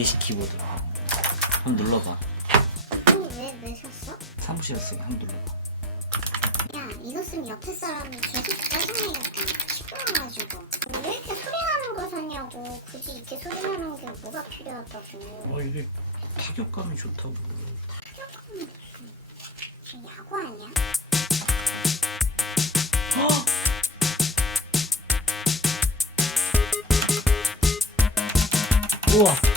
기계식 키보드. 한번 눌러봐. 왜 샀어? 사무실에서 한번 눌러봐. 야, 이거 쓰면 옆에 사람이 계속 짜증내겠다. 시끄러워가지고. 왜 이렇게 소리 나는 거 샀냐고. 굳이 이렇게 소리 나는 게 뭐가 필요하다고. 이게 타격감이 좋다고. 타격감이 무슨 야구 아니야? 우와.